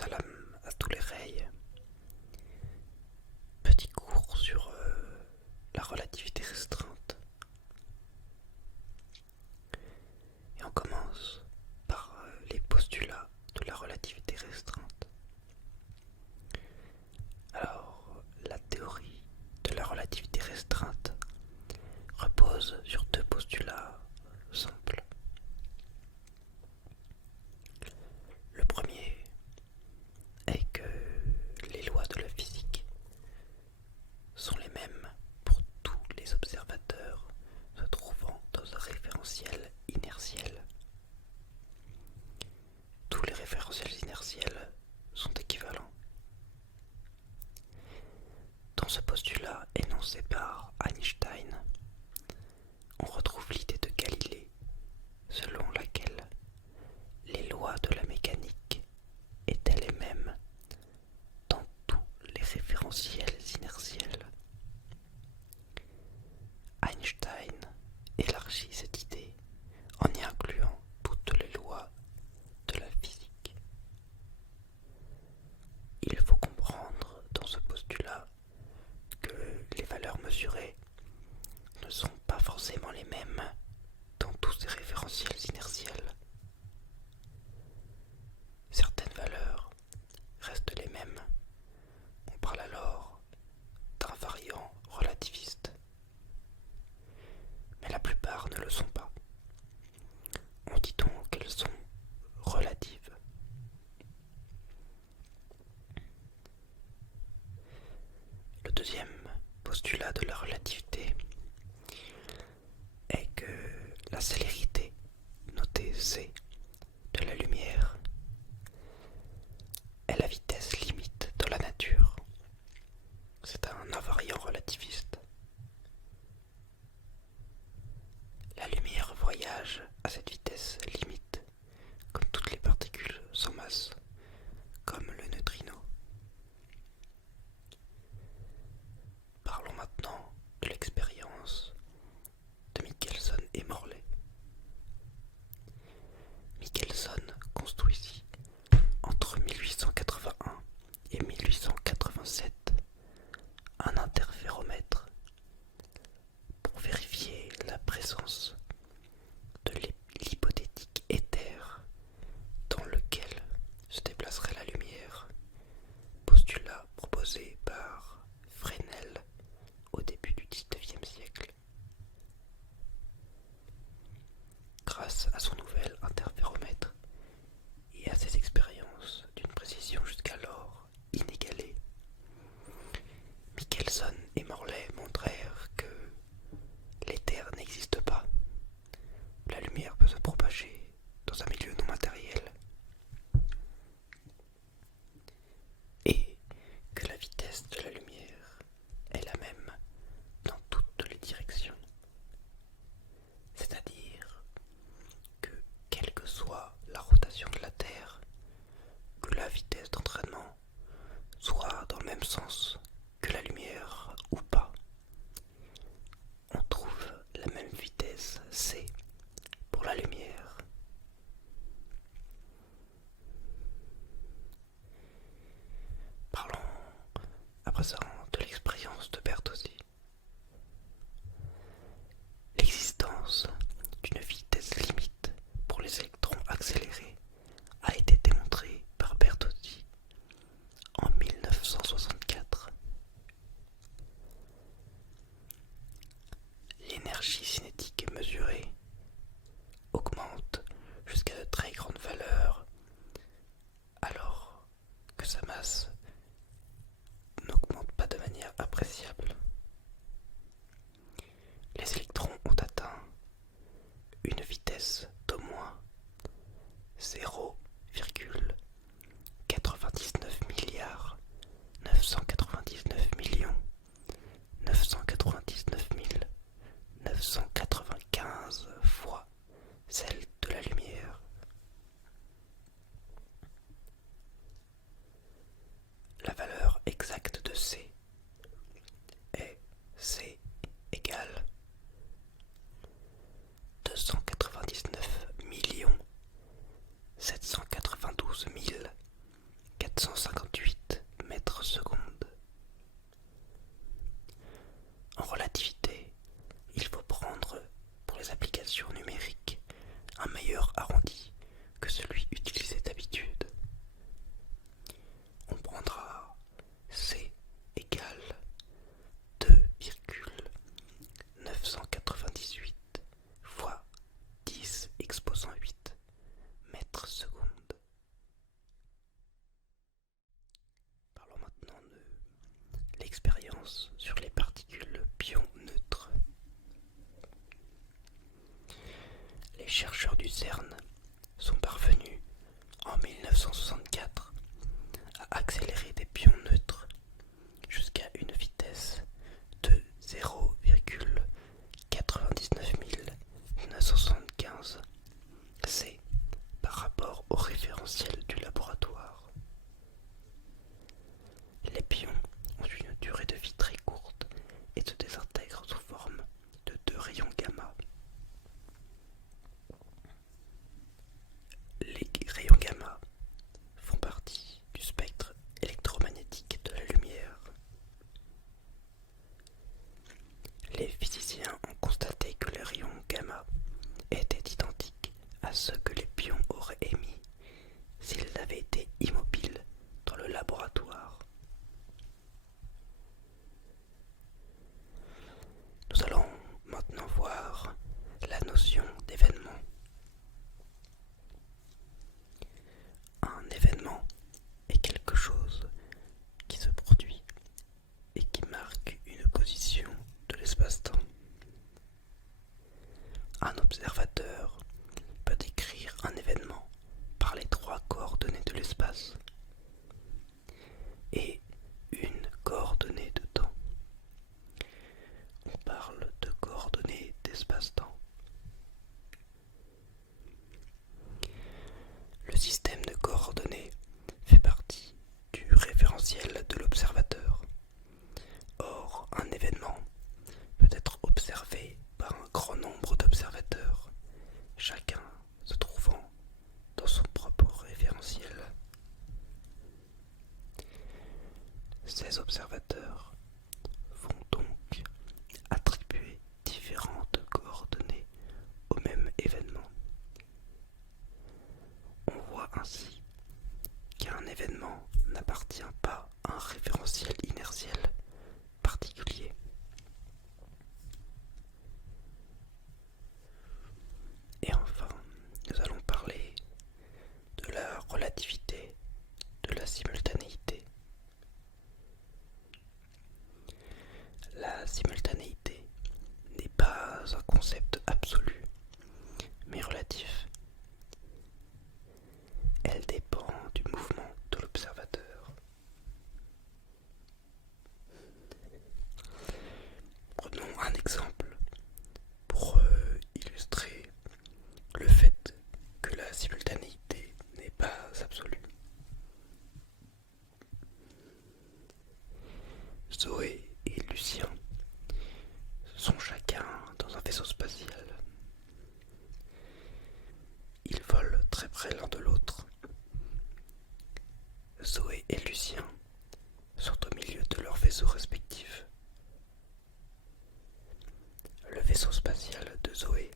Salam à tous les reils. Petit cours sur la relativité restreinte. Et on commence par les postulats de la relativité restreinte. Alors, la théorie de la relativité restreinte repose sur deux postulats simples. Le premier est que les lois de la physique sont les mêmes pour tous les observateurs se trouvant dans un référentiel inertiel. Tous les référentiels inertiels sont équivalents. Dans ce postulat énoncé par Einstein, on retrouve l'idée de Galilée, selon laquelle les lois de la mécanique étaient les mêmes dans tous les référentiels inertiels. Einstein élargit cette idée en y incluant toutes les lois de la physique. Il faut comprendre dans ce postulat que les valeurs mesurées ne sont pas forcément les mêmes dans tous ces référentiels inertiels. Certaines valeurs restent les mêmes. On parle alors d'invariants relativistes. Mais la plupart ne le sont pas. On dit donc qu'elles sont relatives. Le deuxième postulat de la relativité est que la célérité, notée c, de la lumière est la vitesse limite dans la nature. C'est un invariant relativiste. La lumière voyage à cette vitesse limite, comme toutes les particules sans masse, comme le neutrino. Parlons maintenant de l'expérience de Michelson et Morley. Michelson construisit entre 1881 et 1887 un interféromètre pour vérifier la présence de l'hypothétique éther dans lequel se déplacerait la lumière, postulat proposé par Fresnel au début du XIXe siècle. Grâce à son nouvel interféromètre et à ses expériences d'une précision jusqu'alors inégalée, Michelson et Morley montrèrent que l'éther n'existe pas. La lumière peut se propager dans un milieu non matériel et que la vitesse de la lumière est la même dans toutes les directions. C'est-à-dire que quelle que soit la rotation de la Terre, que la vitesse d'entraînement soit dans le même sens que la lumière ou pas, on trouve la même vitesse c pour la lumière. Parlons à présent de l'expérience de Bertozzi. L'existence d'une vitesse limite pour les électrons accélérés a été démontrée par Bertozzi en 1964. L'énergie cinétique mesurée augmente jusqu'à de très grandes valeurs alors que sa masse n'augmente pas de manière appréciable. meilleur arrondi que celui utilisé d'habitude. On prendra C égale 2,998 fois 10 exposant 8 mètres secondes. Parlons maintenant de l'expérience sur les particules pions neutres. Les chercheurs du CERN sont parvenus en 1964 à accélérer des pions neutres jusqu'à une vitesse de 0,99 975 C par rapport au référentiel du laboratoire. Les pions ont une durée de vie très courte et se désintègrent sous forme de 2 rayons gamma. Les rayons gamma font partie du spectre électromagnétique de la lumière. Les physiciens ont constaté que les rayons gamma étaient identiques à ceux que les pions auraient émis s'ils avaient été immobiles dans le laboratoire. Nous allons maintenant voir la notion d'événement. Un événement est quelque chose qui se produit et qui marque une position de l'espace-temps. Un observateur peut décrire un événement par les 3 coordonnées de l'espace et une coordonnée de temps. On parle de coordonnées d'espace-temps. Le système de coordonnées fait partie du référentiel de l'observateur. Or, un événement peut être observé par un grand nombre d'observateurs, chacun se trouvant dans son propre référentiel. Ces observateurs vont donc attribuer différentes coordonnées au même événement. On voit ainsi qu'un événement n'appartient pas à un référentiel inertiel particulier. Et enfin, nous allons parler de la relativité, de la simultanéité. La simultanéité n'est pas un concept absolu, mais relatif. Elle dépend du mouvement de l'observateur. Prenons un exemple pour illustrer le fait que la simultanéité n'est pas absolue. Zoé et Lucien sont chacun dans un vaisseau spatial. Ils volent très près l'un de l'autre. Zoé et Lucien sont au milieu de leurs vaisseaux respectifs. Le vaisseau spatial de Zoé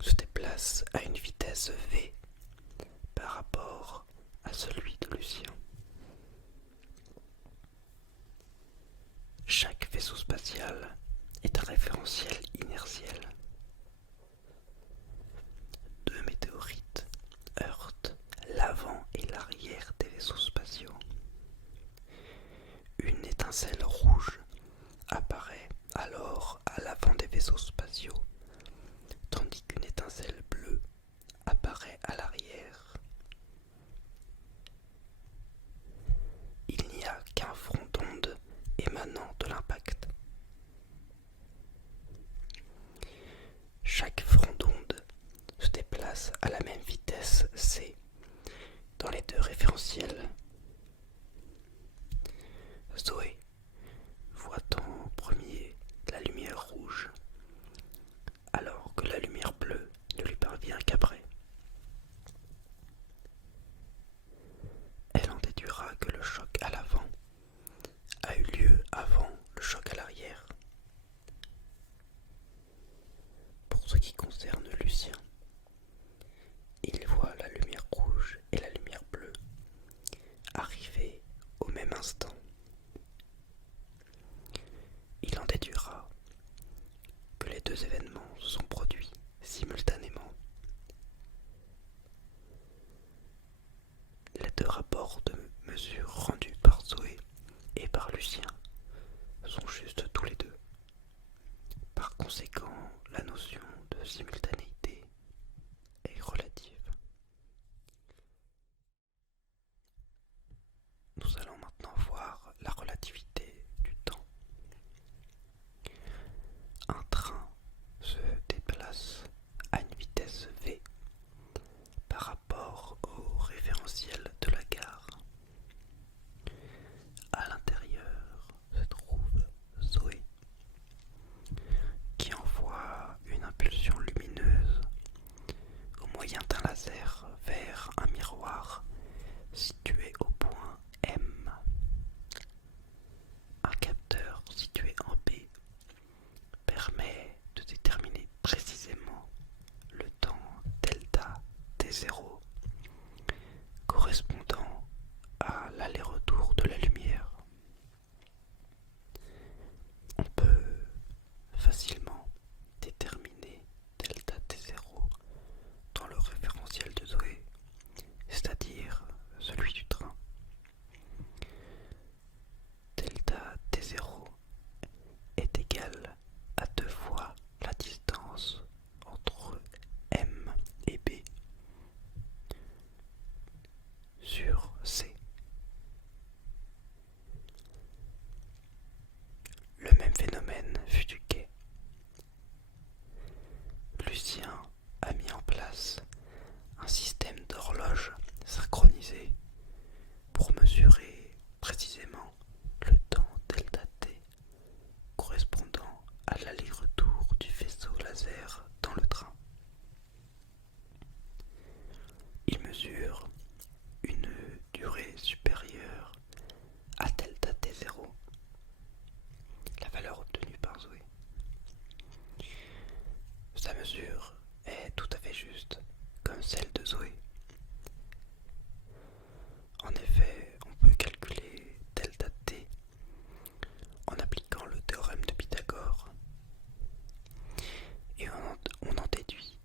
se déplace à une vitesse v par rapport à celui de Lucien. Chaque vaisseau spatial est un référentiel inertiel. 2 météorites heurtent l'avant et l'arrière des vaisseaux spatiaux. Une étincelle rouge apparaît alors à l'avant des vaisseaux spatiaux, tandis qu'une étincelle bleue apparaît deux rapports de mesure rendus par Zoé et par Lucien sont justes tous les deux. Par conséquent, la notion de simultanéité est relative. Nous allons maintenant voir la relativité du temps. Un train se déplace à une vitesse v par rapport au référentiel de la gare. À l'intérieur se trouve Zoé, qui envoie une impulsion lumineuse au moyen d'un laser vers un miroir situé au point M. Un capteur situé en B permet de déterminer précisément le temps delta T0 correspondant à l'aller-retour de la lumière. On peut facilement déterminer delta T0 dans le référentiel de Zoé, c'est-à-dire celui du train. Delta T0 est égal à 2 fois la distance entre M et B sur C. Le même phénomène fut du quai. Lucien a mis en place un système d'horloge synchronisé pour mesurer précisément le temps delta T correspondant à l'aller-retour du faisceau laser dans le train. Il mesure une durée supérieure à delta T0, la valeur obtenue par Zoé. Sa mesure est tout à fait juste, comme celle de Zoé. En effet, on peut calculer delta T en appliquant le théorème de Pythagore et on en déduit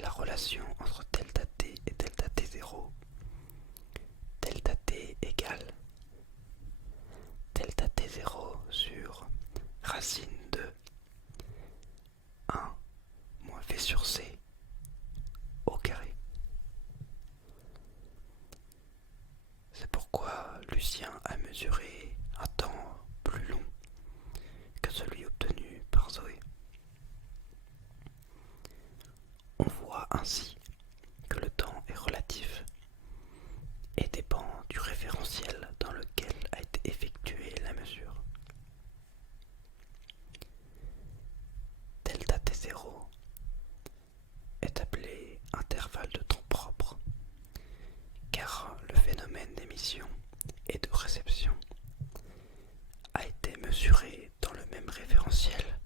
la relation entre delta T et delta T0. Delta T égale delta T0 sur racine de 1 moins V sur C au carré. C'est pourquoi Lucien a mesuré un temps plus long que celui obtenu par Zoé. On voit ainsi que le temps est relatif et dépend du référentiel dans lequel a été effectuée la mesure. Delta T0 est appelé intervalle de temps propre car le phénomène d'émission et de réception a été mesuré dans le même référentiel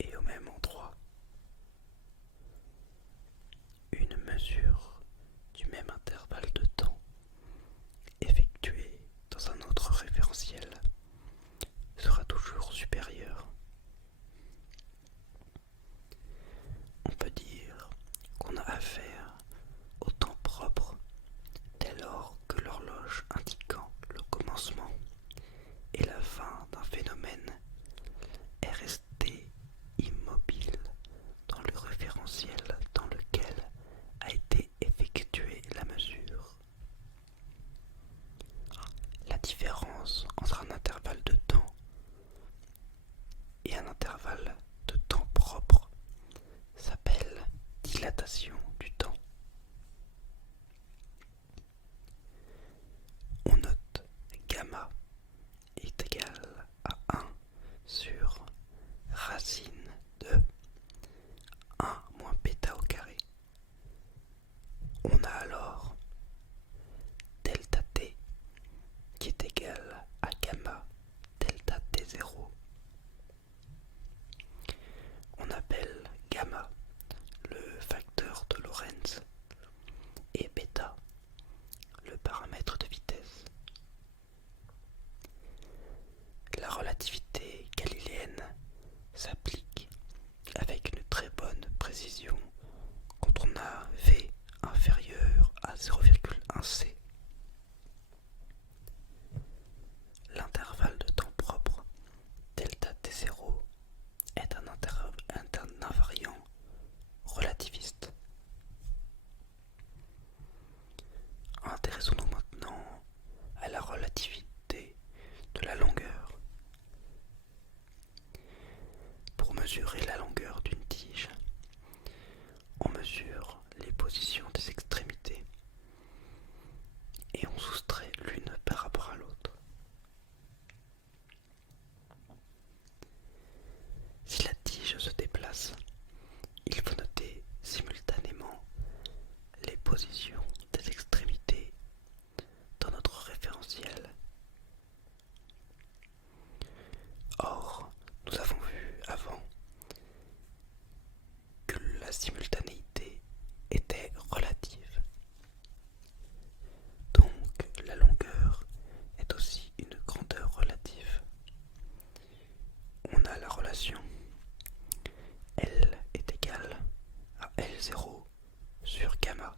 et au même endroit. Une mesure du même intervalle de temps effectuée dans un autre référentiel sera toujours supérieure. On peut dire qu'on a affaire au temps propre dès lors que l'horloge indiquant le commencement et la fin d'un phénomène est restée immobile dans le référentiel dans lequel a été effectuée la mesure. La différence entre un intervalle de temps et un intervalle de temps propre s'appelle dilatation du temps. On note gamma est égal à 1 sur racine de 1 moins bêta au carré. On a alors delta T qui est égal à gamma delta T0. On appelle gamma le facteur de Lorentz et bêta le paramètre de vitesse. La relativité galiléenne s'applique avec une très bonne précision quand on a V inférieur position des extrémités dans notre référentiel. Or, nous avons vu avant que la simultanéité était relative. Donc, la longueur est aussi une grandeur relative. On a la relation L est égal à L0 sur gamma.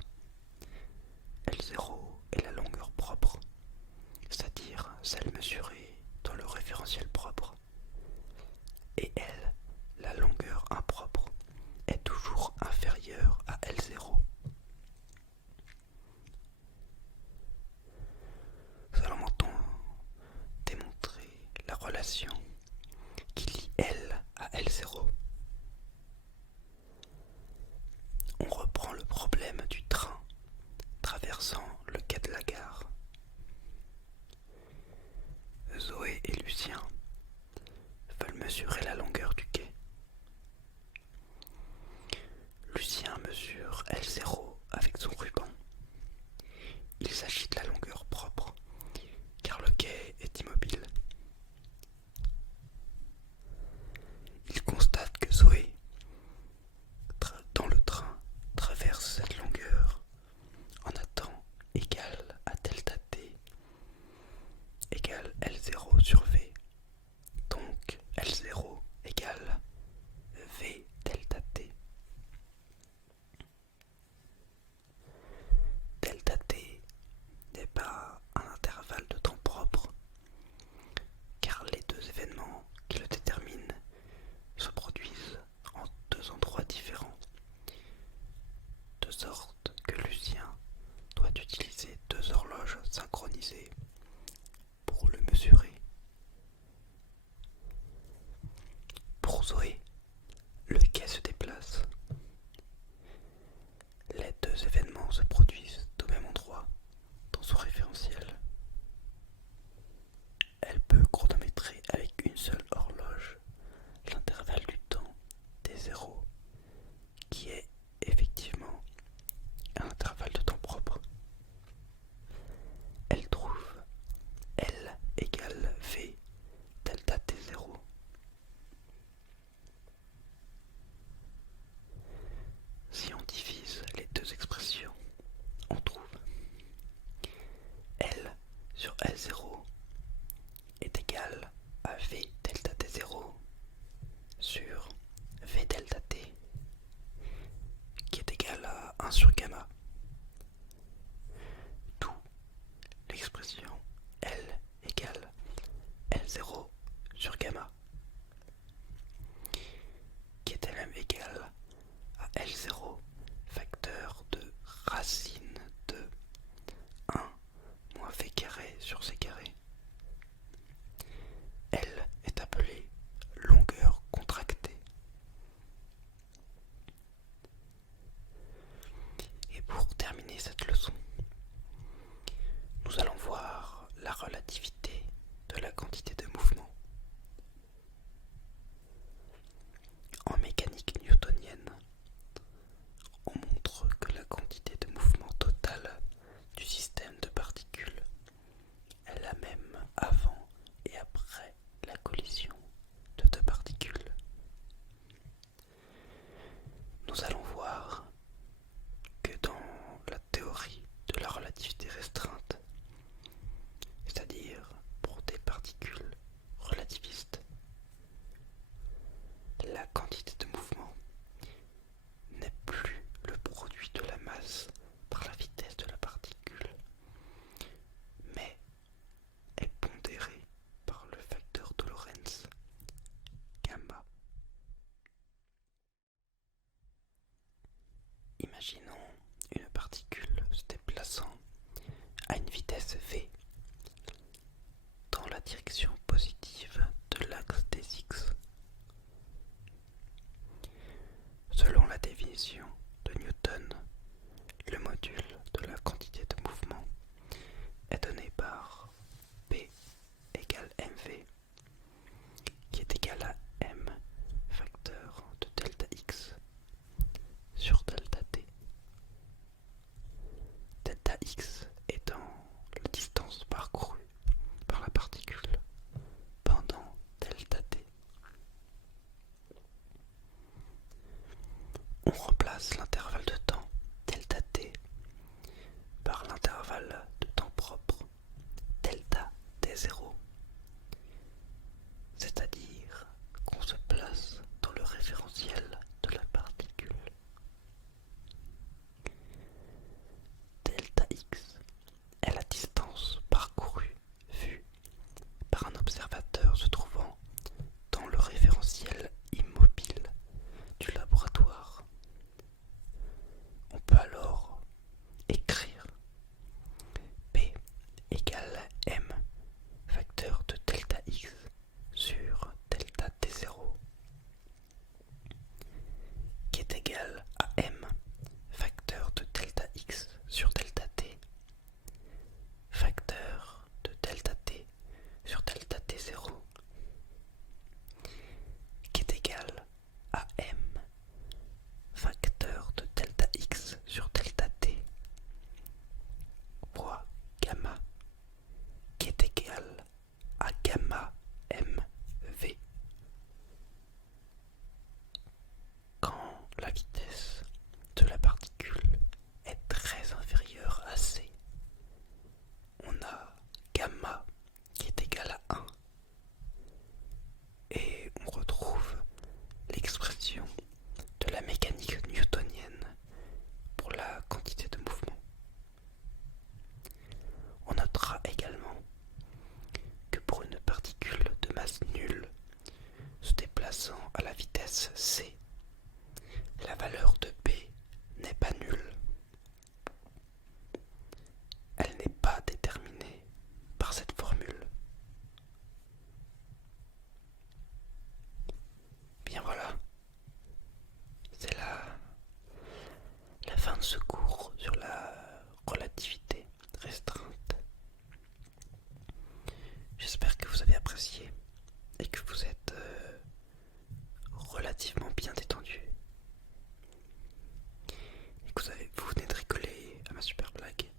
ma super blague.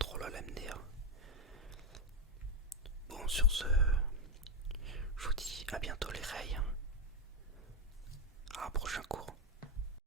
Trop lol MDR. Bon, sur ce,